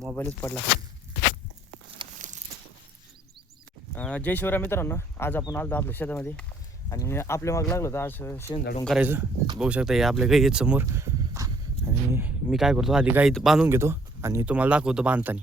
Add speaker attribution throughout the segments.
Speaker 1: मोबाईलच पडला. जय शिवराय मित्रांनो आज आपण आलो आपल्या शेतामध्ये. आणि आपल्या माग लागलं तर आज शेण झाडून करायचं. बघू शकता हे आपल्या गाई आहेत समोर. आणि मी काय करतो आधी गाई बांधून घेतो आणि तुम्हाला दाखवतो बांधताना.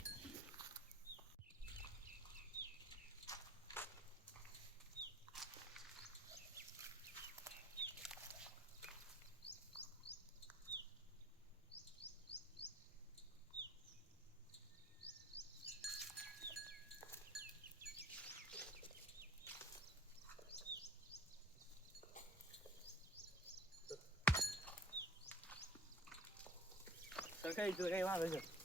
Speaker 1: तर काही तुला काही मागायचं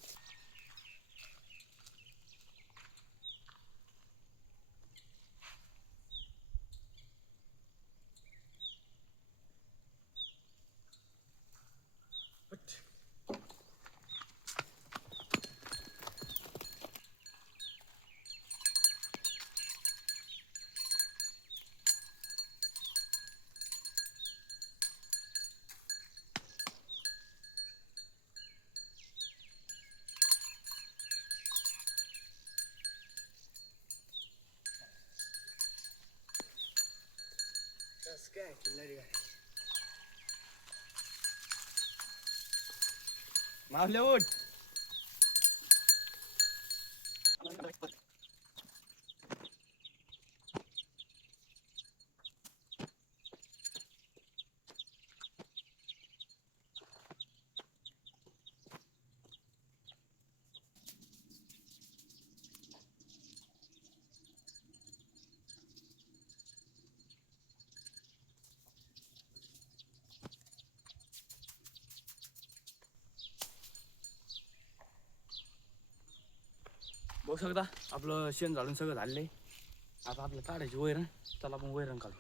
Speaker 1: मावल्या उठ. हो बघू शकता आपलं शेण झाडून सगळं झालेलं आहे. आता आपलं काढायची वैरण. चला आपण वैरण काढू.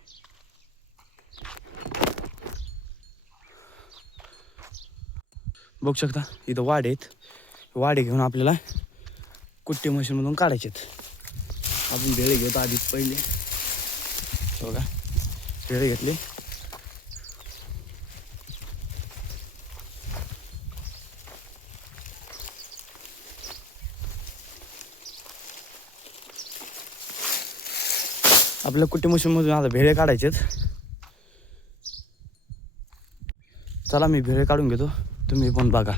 Speaker 1: बघू शकता इथं वाडे आहेत. वाडे घेऊन आपल्याला कुट्टी मशीनमधून काढायचे आहेत. आपण भेळे घेतो आधी पहिले. बघा भेळे घेतले. आपल्या कुट्टी मशीनमधून आता भेळे काढायचेत. चला मी भेळे काढून घेतो. तुम्ही पण बघा.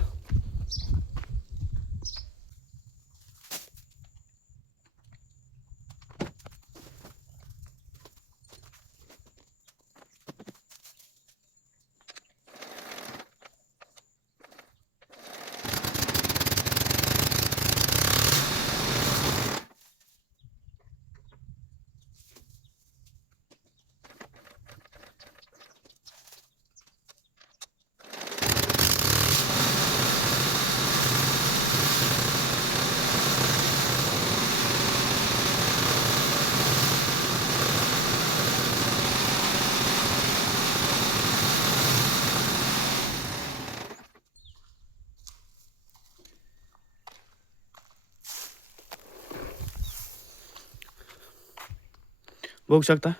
Speaker 1: बघू शकता.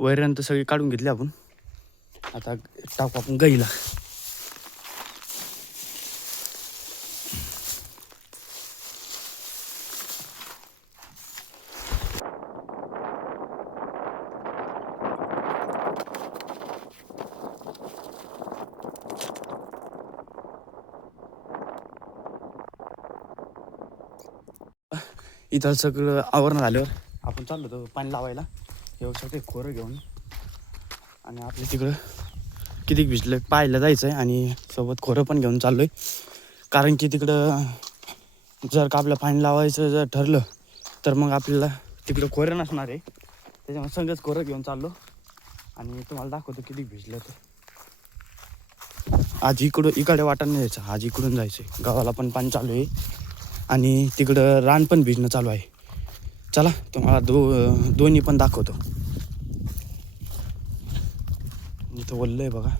Speaker 1: वैरण सगळी काढून घेतली आपण. आता टाकू आपण गाईला. इथं सगळं आवरण झाल्यावर आपण चाललो होतो पाणी लावायला. येऊ शकते खोरं घेऊन. आणि आपलं तिकडं किती भिजलं? पाहायला जायचं आहे आणि सोबत खोरं पण घेऊन चाललो आहे कारण की तिकडं जर का आपलं पाणी लावायचं जर ठरलं तर मग आपल्याला तिकडं खोरं नसणार आहे. त्याच्यामुळे संगच खोरं घेऊन चाललो. आणि तुम्हाला दाखवतो किती भिजलं तर आज इकडं इकडे वाटा नाही जायचं आज इकडून जायचं आहे गावाला पण पाणी चालू आहे. आणि तिकडं रान पण भिजणं चालू आहे. चला तुम्हाला दो दोन्ही पण दाखवतो. इथं वल्ल आहे बघा.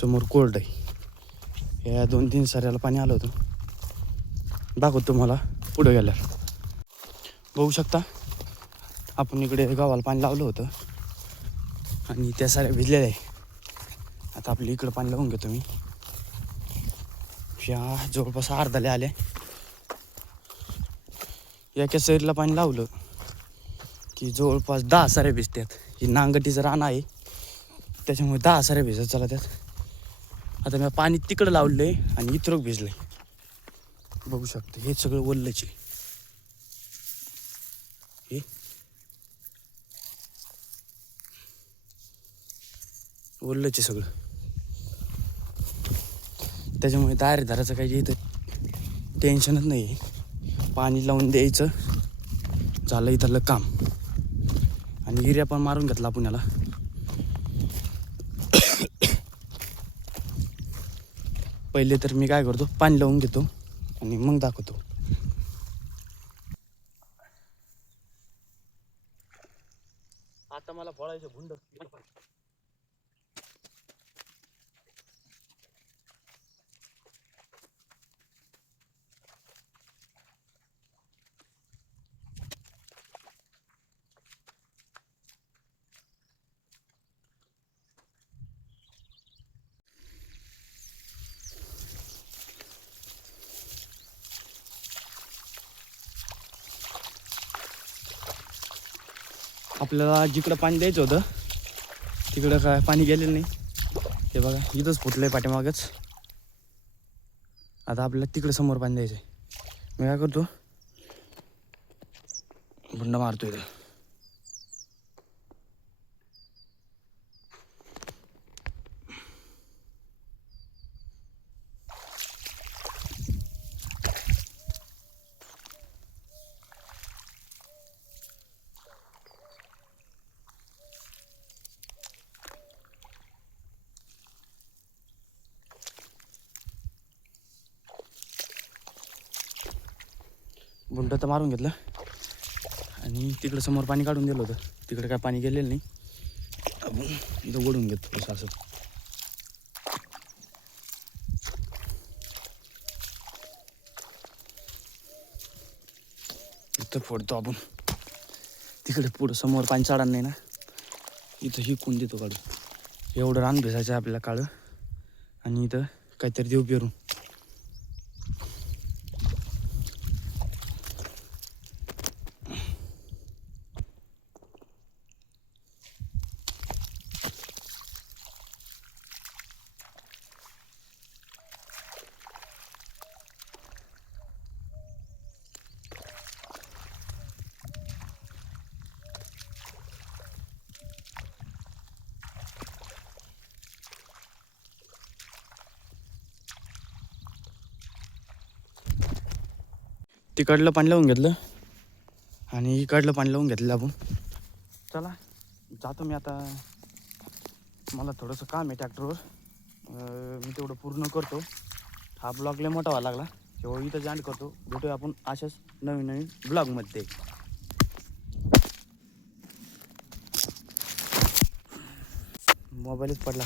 Speaker 1: समोर कोल्ड आहे. या दोन तीन सऱ्याला पाणी आलं होतं. दाखवतो तुम्हाला पुढे गेल्यावर. बघू शकता आपण इकडे गावाला पाणी लावलं होतं. आणि त्या साऱ्या भिजलेल्या आहे. आता आपलं इकडं पाणी लावून घेतो मी. ह्या जवळपास अर्धाले आले एका सैरला पाणी लावलं की जवळपास दहा साऱ्या भिजतात ही नांगटीचं रान आहे. त्याच्यामुळे दहा साऱ्या भिजत चला त्यात. आता मी पाणी तिकडं लावलं आहे आणि इतरक आहे बघू शकतो हे सगळं वल्लचे. हे. वल्लचे सगळं. त्याच्यामुळे दारेदाराचं काही इथं टेन्शनच नाही आहे पाणी लावून द्यायचं. झालं इथलं काम. आणि हिऱ्या पण मारून घेतला आपण याला पहिले तर मी काय करतो पाणी लावून घेतो आणि मग दाखवतो. आता मला फळायचं भुंड आपल्याला जिकडं पाणी द्यायचं होतं तिकडं काय पाणी गेलेलं नाही. ते बघा इथंच फुटलंय पाठीमागच. आता आपल्याला तिकडं समोर पाणी द्यायचं आहे मी काय करतो? गुंड मारतो इथं. गुंड तर मारून घेतलं. आणि तिकडं समोर पाणी काढून दिलं होतं. तिकडं काय पाणी गेलेलं नाही. आपण इथं ओढून घेतो थोडंसं असं. इथं फोडतो आपण. तिकडे पुढं समोर पाणी चढणार नाही ना. इथं हिकून देतो काढून. एवढं रान भेसायचं आहे आपल्याला काळं. आणि इथं काहीतरी देऊ पेरून. तिकडलं पाणी लावून घेतलं. आणि इकडलं पाणी लावून घेतलं आपण. चला जातो मी आता. मला थोडंसं काम आहे ट्रॅक्टरवर. मी तेवढं पूर्ण करतो. हा ब्लॉग लय मोठा व्हायला लागला. तेव्हा इथं जॉईन करतो. भेटूया आपण अशाच नवीन नवीन ब्लॉगमध्ये. मोबाईलच पडला